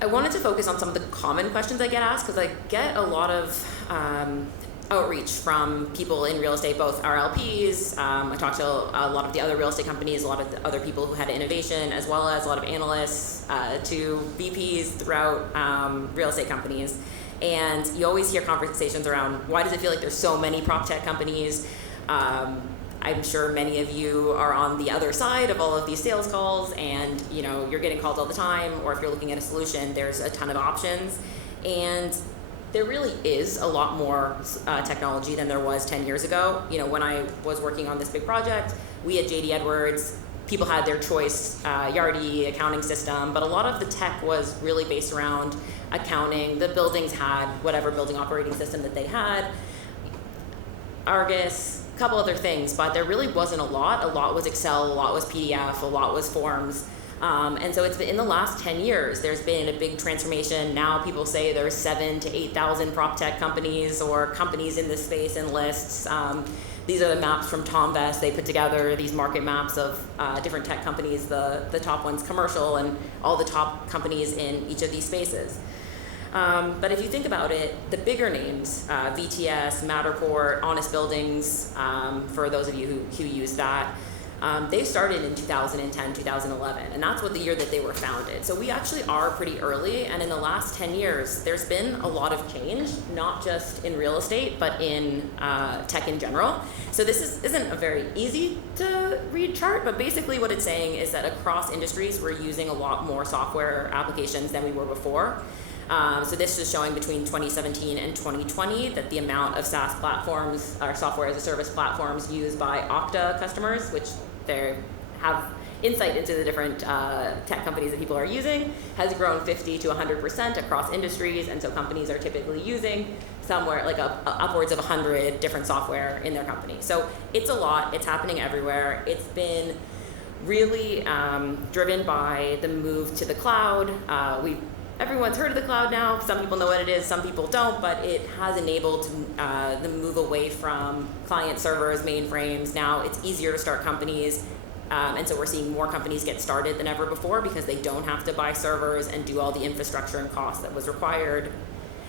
I wanted to focus on some of the common questions I get asked, because I get a lot of outreach from people in real estate, both RLPs, I talked to a lot of the other real estate companies, a lot of the other people who had innovation, as well as a lot of analysts, to VPs throughout real estate companies. And you always hear conversations around, why does it feel like there's so many prop tech companies? I'm sure many of you are on the other side of all of these sales calls, and you're getting called all the time, or if you're looking at a solution, there's a ton of options. And there really is a lot more technology than there was 10 years ago. When I was working on this big project, we at JD Edwards, people had their choice Yardi accounting system, but a lot of the tech was really based around accounting. The buildings had whatever building operating system that they had, Argus, a couple other things, but there really wasn't a lot. A lot was Excel, a lot was PDF, a lot was forms. And so it's been in the last 10 years, there's been a big transformation. Now people say there's 7,000 to 8,000 prop tech companies or companies in this space and lists. These are the maps from Tom Vest. They put together these market maps of different tech companies, the top ones commercial, and all the top companies in each of these spaces. But if you think about it, the bigger names, VTS, Matterport, Honest Buildings, for those of you who use that, they started in 2010, 2011, and that's what the year that they were founded. So we actually are pretty early, and in the last 10 years, there's been a lot of change, not just in real estate, but in tech in general. So this isn't a very easy to read chart, but basically what it's saying is that across industries, we're using a lot more software applications than we were before. So this is showing between 2017 and 2020 that the amount of SaaS platforms, or software as a service platforms, used by Okta customers, which they have insight into the different tech companies that people are using, has grown 50 to 100% across industries. And so companies are typically using somewhere like upwards of 100 different software in their company. So it's a lot, it's happening everywhere. It's been really driven by the move to the cloud. Everyone's heard of the cloud now. Some people know what it is, some people don't, but it has enabled the move away from client servers, mainframes. Now it's easier to start companies, and so we're seeing more companies get started than ever before because they don't have to buy servers and do all the infrastructure and costs that was required.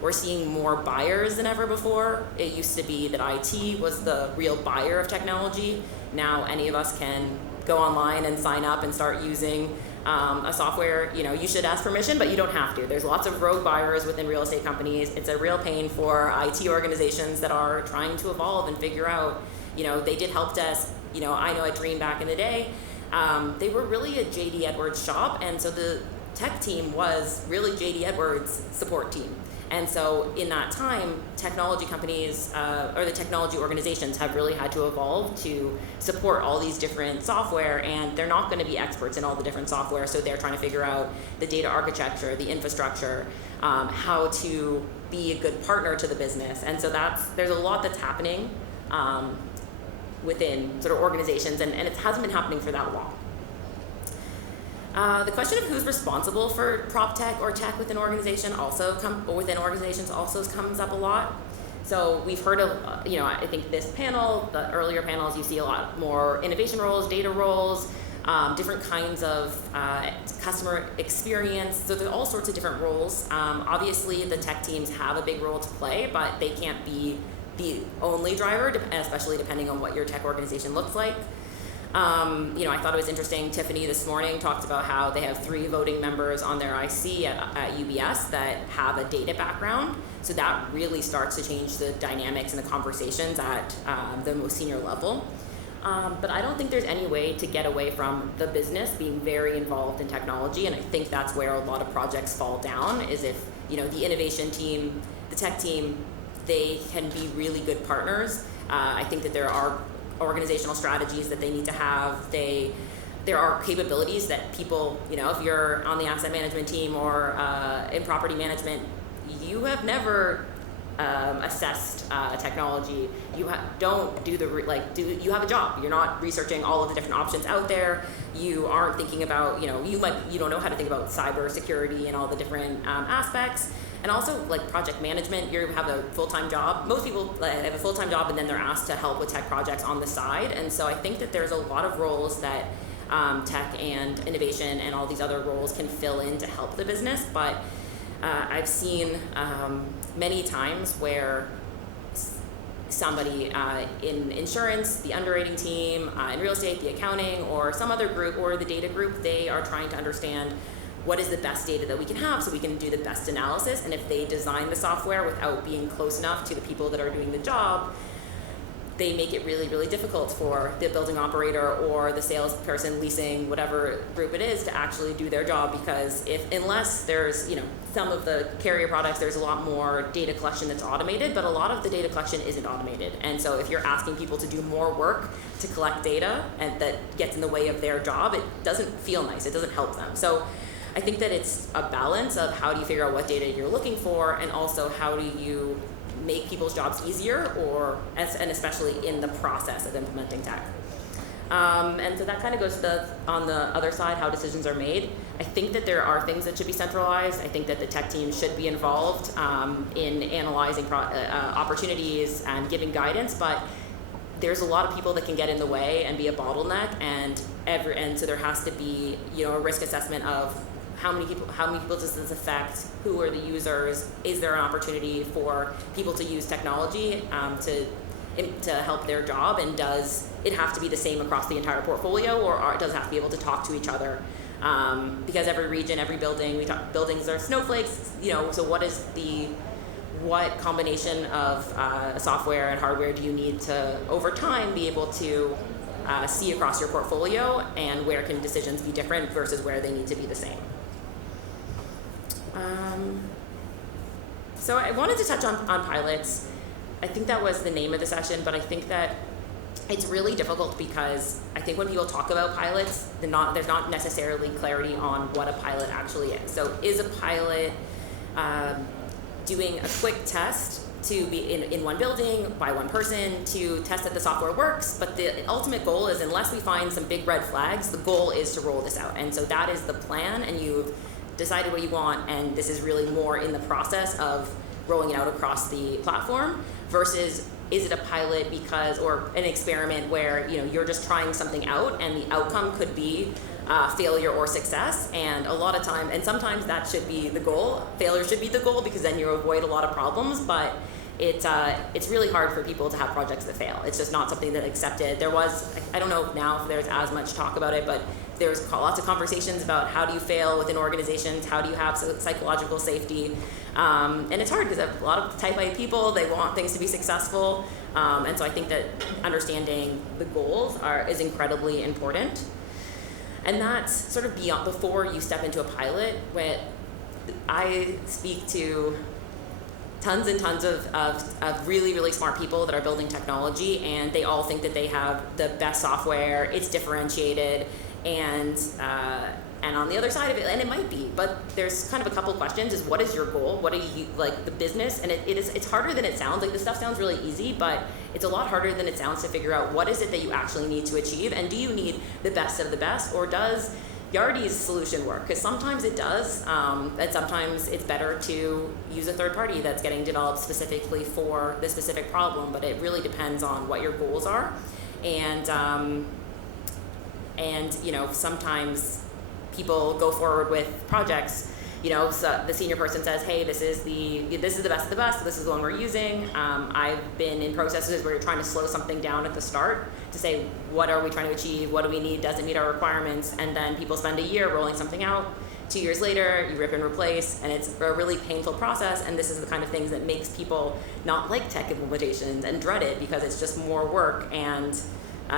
We're seeing more buyers than ever before. It used to be that IT was the real buyer of technology. Now any of us can go online and sign up and start using a software. You should ask permission, but you don't have to. There's lots of rogue buyers within real estate companies. It's a real pain for IT organizations that are trying to evolve and figure out, they did help desk. I know at Dream back in the day, they were really a JD Edwards shop, and so the tech team was really JD Edwards support team. And so in that time, technology companies or the technology organizations have really had to evolve to support all these different software, and they're not going to be experts in all the different software, so they're trying to figure out the data architecture, the infrastructure, how to be a good partner to the business. And so there's a lot that's happening within sort of organizations, and it hasn't been happening for that long. The question of who's responsible for prop tech or tech within organizations also comes up a lot. So we've heard of, I think this panel, the earlier panels, you see a lot more innovation roles, data roles, different kinds of customer experience. So there's all sorts of different roles. Obviously, the tech teams have a big role to play, but they can't be the only driver, especially depending on what your tech organization looks like. I thought it was interesting, Tiffany this morning talked about how they have 3 voting members on their IC at UBS that have a data background. So that really starts to change the dynamics and the conversations at the most senior level. But I don't think there's any way to get away from the business being very involved in technology, and I think that's where a lot of projects fall down, is if, the innovation team, the tech team, they can be really good partners. I think that there are organizational strategies that they need to have. There are capabilities that people, if you're on the asset management team or in property management, you have never assessed technology. You don't do you have a job. You're not researching all of the different options out there. You aren't thinking about, you don't know how to think about cyber security and all the different aspects. And also, project management, you have a full-time job. Most people have a full-time job, and then they're asked to help with tech projects on the side. And so I think that there's a lot of roles that tech and innovation and all these other roles can fill in to help the business. But I've seen many times where somebody in insurance, the underwriting team, in real estate, the accounting, or some other group, or the data group, they are trying to understand what is the best data that we can have so we can do the best analysis. And if they design the software without being close enough to the people that are doing the job, they make it really, really difficult for the building operator or the salesperson, leasing, whatever group it is, to actually do their job. Because unless there's, some of the carrier products, there's a lot more data collection that's automated, but a lot of the data collection isn't automated. And so if you're asking people to do more work to collect data and that gets in the way of their job, it doesn't feel nice, it doesn't help them. So I think that it's a balance of how do you figure out what data you're looking for, and also how do you make people's jobs easier, and especially in the process of implementing tech. And so that kind of goes to on the other side, how decisions are made. I think that there are things that should be centralized. I think that the tech team should be involved in analyzing opportunities and giving guidance, but there's a lot of people that can get in the way and be a bottleneck, and so there has to be a risk assessment of how many people does this affect, who are the users, is there an opportunity for people to use technology to help their job, and does it have to be the same across the entire portfolio, or does it have to be able to talk to each other? Because every region, every building, buildings are snowflakes, so what combination of software and hardware do you need to, over time, be able to see across your portfolio, and where can decisions be different versus where they need to be the same? So I wanted to touch on pilots. I think that was the name of the session, but I think that it's really difficult because I think when people talk about pilots, there's not necessarily clarity on what a pilot actually is. So is a pilot doing a quick test to be in one building by one person to test that the software works, but the ultimate goal is, unless we find some big red flags, the goal is to roll this out. And so that is the plan, and you've decided what you want, and this is really more in the process of rolling it out across the platform, versus is it a pilot or an experiment where you're just trying something out, and the outcome could be failure or success. And a lot of time, and sometimes that should be the goal. Failure should be the goal, because then you avoid a lot of problems. But it's really hard for people to have projects that fail. It's just not something that's accepted. I don't know now if there's as much talk about it, but there's lots of conversations about how do you fail within organizations, how do you have psychological safety, and it's hard because a lot of type A people, they want things to be successful, and so I think that understanding the goals is incredibly important. And that's sort of beyond, before you step into a pilot. When I speak to tons and tons of really, really smart people that are building technology, and they all think that they have the best software, it's differentiated, and on the other side of it, and it might be, but there's kind of a couple questions, is what is your goal? What are you, like the business? And it's harder than it sounds. Like, this stuff sounds really easy, but it's a lot harder than it sounds to figure out what is it that you actually need to achieve, and do you need the best of the best, or does Yardi's solution work? Because sometimes it does, and sometimes it's better to use a third party that's getting developed specifically for the specific problem, but it really depends on what your goals are. And sometimes people go forward with projects, so the senior person says, hey, this is the best of the best, this is the one we're using. I've been in processes where you're trying to slow something down at the start to say, what are we trying to achieve, what do we need, does it meet our requirements, and then people spend a year rolling something out. 2 years later, you rip and replace, and it's a really painful process, and this is the kind of things that makes people not like tech implementations and dread it, because it's just more work and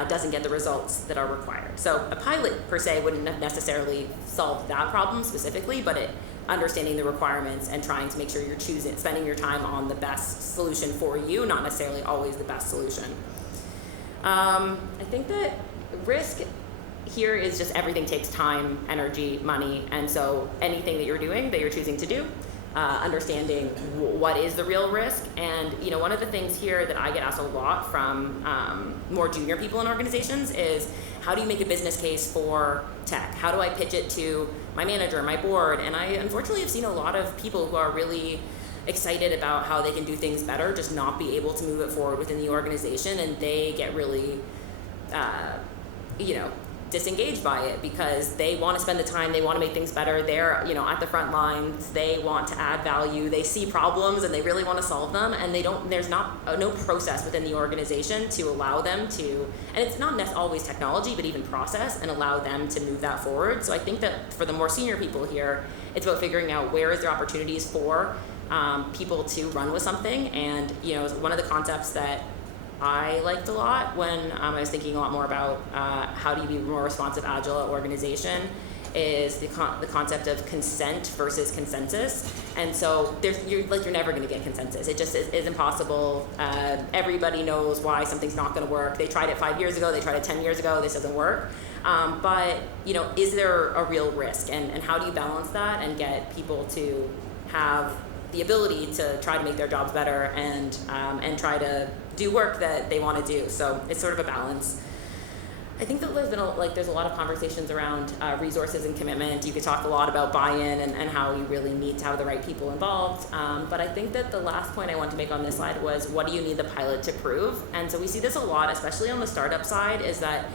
doesn't get the results that are required. So a pilot per se wouldn't have necessarily solved that problem specifically, but understanding the requirements and trying to make sure you're spending your time on the best solution for you, not necessarily always the best solution. I think that risk here is just everything takes time, energy, money, and so anything that you're doing, that you're choosing to do, understanding what is the real risk. And one of the things here that I get asked a lot from more junior people in organizations is, how do you make a business case for tech? How do I pitch it to my manager, my board? And I unfortunately have seen a lot of people who are really excited about how they can do things better, just not be able to move it forward within the organization, and they get really disengaged by it because they want to spend the time, they want to make things better, they're at the front lines, they want to add value, they see problems and they really want to solve them, and there's no process within the organization to allow them to, and it's not always technology, but even process, and allow them to move that forward. So I think that for the more senior people here, it's about figuring out where is there opportunities for people to run with something. And one of the concepts that I liked a lot when I was thinking a lot more about how do you be more responsive, agile organization is the concept of consent versus consensus. And so you're never going to get consensus. It just is impossible. Everybody knows why something's not going to work. They tried it 5 years ago. They tried it 10 years ago. This doesn't work. But is there a real risk? And how do you balance that and get people to have the ability to try to make their jobs better and try to do work that they want to do? So it's sort of a balance. I think that there's been there's a lot of conversations around resources and commitment. You could talk a lot about buy-in and how you really need to have the right people involved. But I think that the last point I want to make on this slide was, what do you need the pilot to prove? And so we see this a lot, especially on the startup side, is that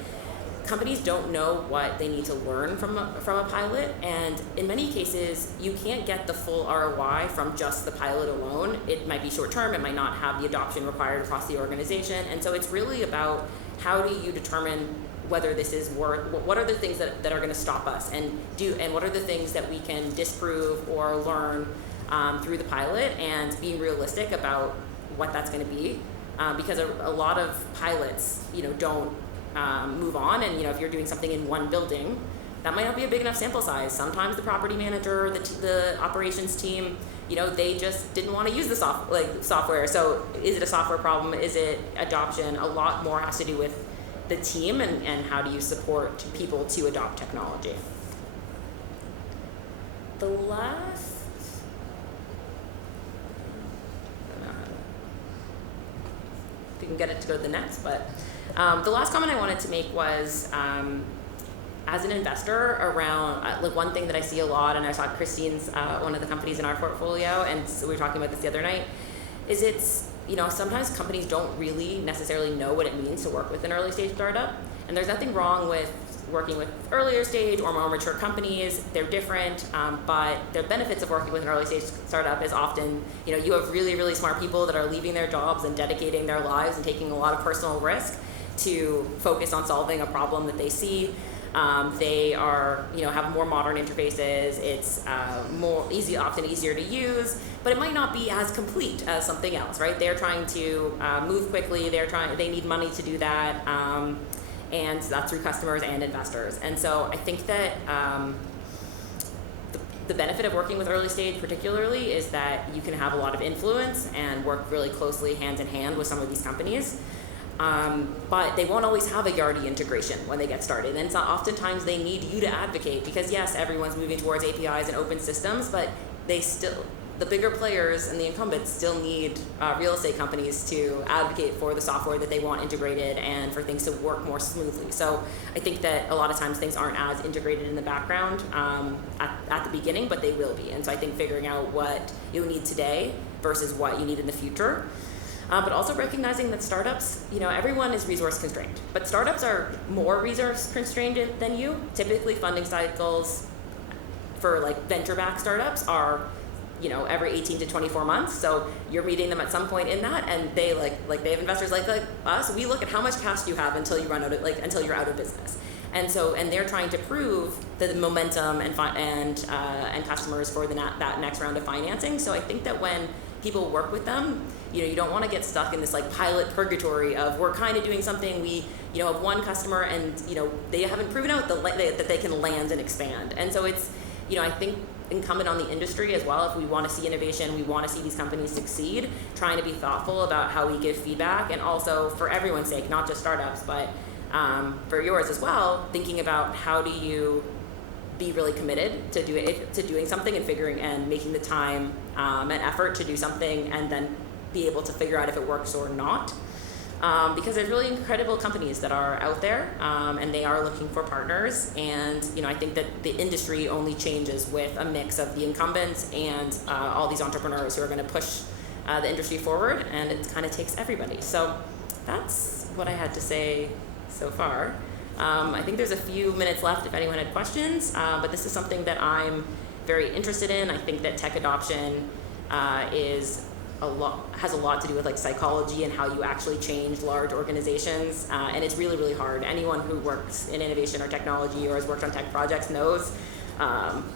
companies don't know what they need to learn from a pilot, and in many cases you can't get the full ROI from just the pilot alone. It might be short term, it might not have the adoption required across the organization, and so it's really about how do you determine whether this is worth, what are the things that are going to stop us, and what are the things that we can disprove or learn through the pilot, and being realistic about what that's going to be, because a lot of pilots don't move on, and if you're doing something in one building, that might not be a big enough sample size. Sometimes the property manager, the operations team, they just didn't want to use the software. So is it a software problem? Is it adoption? A lot more has to do with the team and how do you support people to adopt technology. The last, if you can get it to go to the next, but the last comment I wanted to make was, as an investor around, one thing that I see a lot, and I saw Christine's one of the companies in our portfolio, and so we were talking about this the other night, is it's, sometimes companies don't really necessarily know what it means to work with an early stage startup, and there's nothing wrong with working with earlier stage or more mature companies. They're different, but the benefits of working with an early stage startup is often, you have really, really smart people that are leaving their jobs and dedicating their lives and taking a lot of personal risk to focus on solving a problem that they see. They are, have more modern interfaces. It's often easier to use, but it might not be as complete as something else, right? They're trying to move quickly. They need money to do that, and that's through customers and investors. And so I think that the benefit of working with early stage particularly is that you can have a lot of influence and work really closely hand in hand with some of these companies. But they won't always have a Yardi integration when they get started. And oftentimes they need you to advocate, because yes, everyone's moving towards APIs and open systems, but the bigger players and the incumbents still need real estate companies to advocate for the software that they want integrated and for things to work more smoothly. So I think that a lot of times things aren't as integrated in the background at the beginning, but they will be. And so I think figuring out what you need today versus what you need in the future. But also recognizing that startups, everyone is resource constrained, but startups are more resource constrained than you. Typically funding cycles for venture-backed startups are, every 18 to 24 months. So you're meeting them at some point in that, and they they have investors like us. We look at how much cash do you have until you run out of, until you're out of business. And so, and they're trying to prove the momentum and customers for that next round of financing. So I think that when people work with them, you don't want to get stuck in this pilot purgatory of, we're kind of doing something, we have one customer and they haven't proven out that they can land and expand. And so it's, I think incumbent on the industry as well, if we want to see innovation, we want to see these companies succeed, trying to be thoughtful about how we give feedback, and also for everyone's sake, not just startups, but for yours as well, thinking about how do you be really committed to doing something and making the time and effort to do something, and then be able to figure out if it works or not. Because there's really incredible companies that are out there, and they are looking for partners. And I think that the industry only changes with a mix of the incumbents and all these entrepreneurs who are going to push the industry forward, and it kind of takes everybody. So that's what I had to say so far. I think there's a few minutes left if anyone had questions, but this is something that I'm very interested in. I think that tech adoption has a lot to do with like psychology and how you actually change large organizations, and it's really, really hard. Anyone who works in innovation or technology or has worked on tech projects knows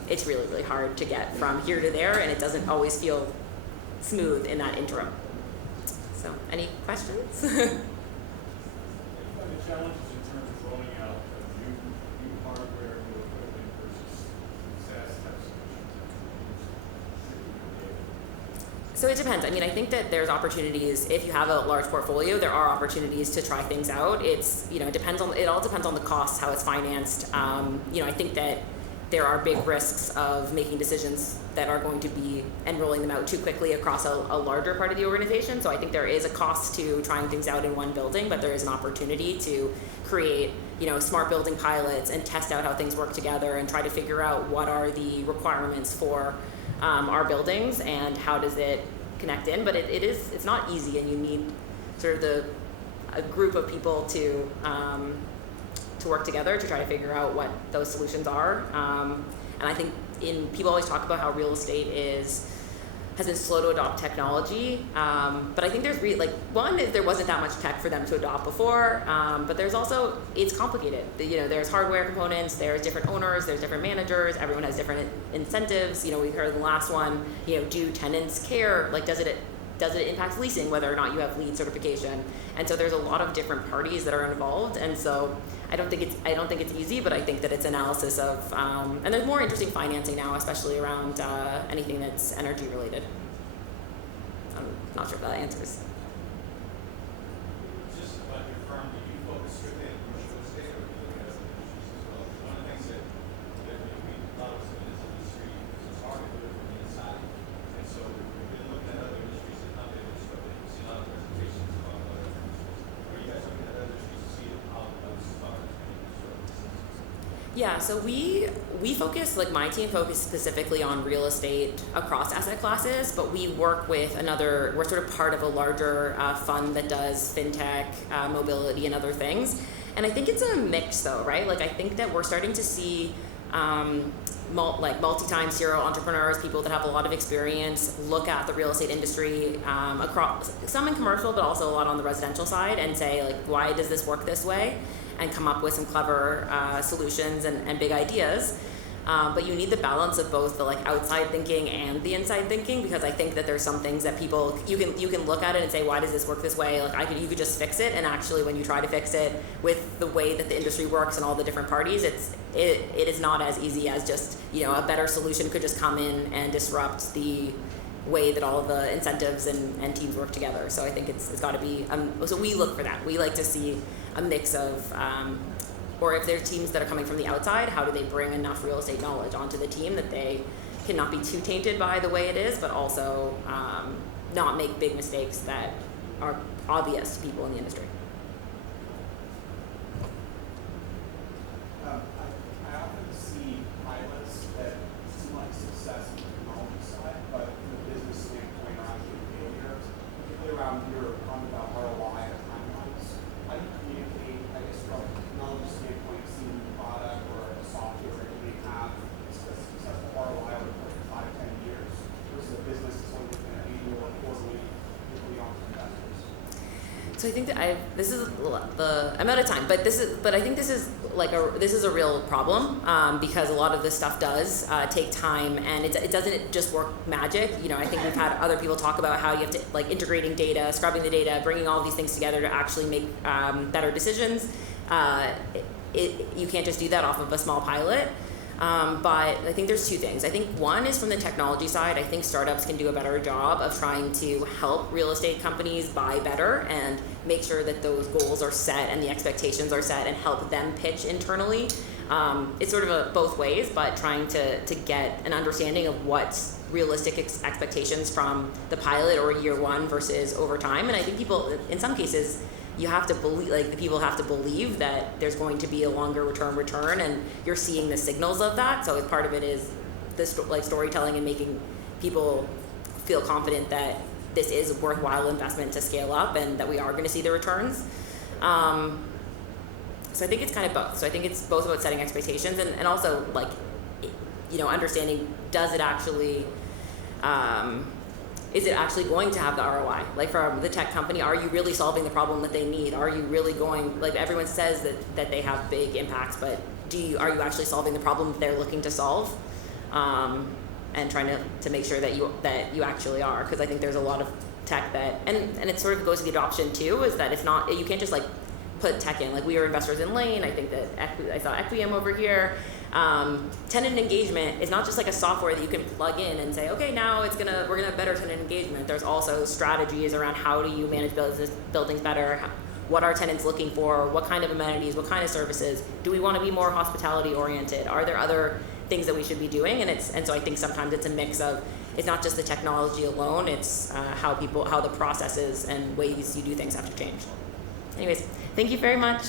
it's really, really hard to get from here to there, and it doesn't always feel smooth in that interim. So, any questions? What are the challenges in terms of rolling out new hardware, new equipment versus SaaS type solutions? So it depends. I mean, I think that there's opportunities. If you have a large portfolio, there are opportunities to try things out. It's, it all depends on the costs, how it's financed. I think that there are big risks of making decisions that are going to be and rolling them out too quickly across a larger part of the organization. So I think there is a cost to trying things out in one building, but there is an opportunity to create, smart building pilots and test out how things work together and try to figure out what are the requirements for our buildings and how does it connect in. But it's not easy, and you need sort of a group of people to work together to try to figure out what those solutions are. And I think people always talk about how real estate has been slow to adopt technology. But I think there's one is there wasn't that much tech for them to adopt before. But there's also, it's complicated. There's hardware components, there's different owners, there's different managers, everyone has different incentives. We heard in the last one, do tenants care? Does it impact leasing, whether or not you have LEED certification? And so there's a lot of different parties that are involved, and so I don't think it's easy, but I think that it's analysis of, and there's more interesting financing now, especially around anything that's energy related. I'm not sure if that answers. Just about your firm, do you focus strictly on commercial estate, or do you look at other industries as well? One of the things that we a lot of us in this industry is it's hard to do it from the inside, and so we've been looking at other industries and how they've disrupted. We've seen a lot of presentations about other industries. Are you guys looking at other industries to see how those are being disrupted? Yeah, so we focus, my team focus specifically on real estate across asset classes, but we work with we're sort of part of a larger fund that does fintech, mobility, and other things. And I think it's a mix though, right? I think that we're starting to see multi-time serial entrepreneurs, people that have a lot of experience, look at the real estate industry across, some in commercial, but also a lot on the residential side, and say, why does this work this way? And come up with some clever solutions and big ideas. But you need the balance of both the outside thinking and the inside thinking, because I think that there's some things that people, you can look at it and say, why does this work this way? You could just fix it, and actually when you try to fix it with the way that the industry works and all the different parties, it is not as easy as just, a better solution could just come in and disrupt the way that all the incentives and teams work together. So I think it's got to be, so we look for that. We like to see a mix of, or if there's teams that are coming from the outside, how do they bring enough real estate knowledge onto the team that they cannot be too tainted by the way it is, but also not make big mistakes that are obvious to people in the industry. I often see pilots that seem like success on the technology side, but from the business standpoint are actually failures, particularly around your comment about ROI and timelines. How do you communicate, I guess, from a technology standpoint, seeing a product or a software that may have a successful ROI over the 5-10 years versus a business that's only looking at annual or quarterly, typically on investors? So I think that I'm out of time, but I think this is a real problem because a lot of this stuff does take time, and it doesn't just work magic. I think we've had other people talk about how you have to integrating data, scrubbing the data, bringing all of these things together to actually make better decisions. You can't just do that off of a small pilot. But I think there's two things. I think one is from the technology side. I think startups can do a better job of trying to help real estate companies buy better and make sure that those goals are set and the expectations are set and help them pitch internally. It's sort of both ways, but trying to get an understanding of what's realistic expectations from the pilot or year one versus over time. And I think people, in some cases, you have to believe, the people have to believe that there's going to be a longer return, and you're seeing the signals of that. So part of it is this storytelling and making people feel confident that this is a worthwhile investment to scale up and that we are going to see the returns. So I think it's kind of both. So I think it's both about setting expectations and also like, understanding, does it actually, is it actually going to have the ROI? Like for the tech company, are you really solving the problem that they need? Are you really going, like everyone says that they have big impacts, but are you actually solving the problem that they're looking to solve? And trying to make sure that you actually are, because I think there's a lot of tech that, and it sort of goes to the adoption too, is that it's not, you can't just like put tech in. Like we are investors in Lane, I think that I saw Equium over here. Tenant engagement is not just like a software that you can plug in and say, okay, now we're gonna have better tenant engagement. There's also strategies around how do you manage buildings better, what are tenants looking for, what kind of amenities, what kind of services, do we want to be more hospitality oriented, are there other things that we should be doing, and so I think sometimes it's a mix of, it's not just the technology alone, it's how the processes and ways you do things have to change. Anyways, thank you very much.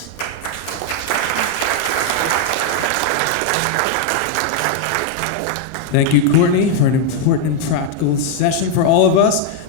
Thank you, Courtney, for an important and practical session for all of us.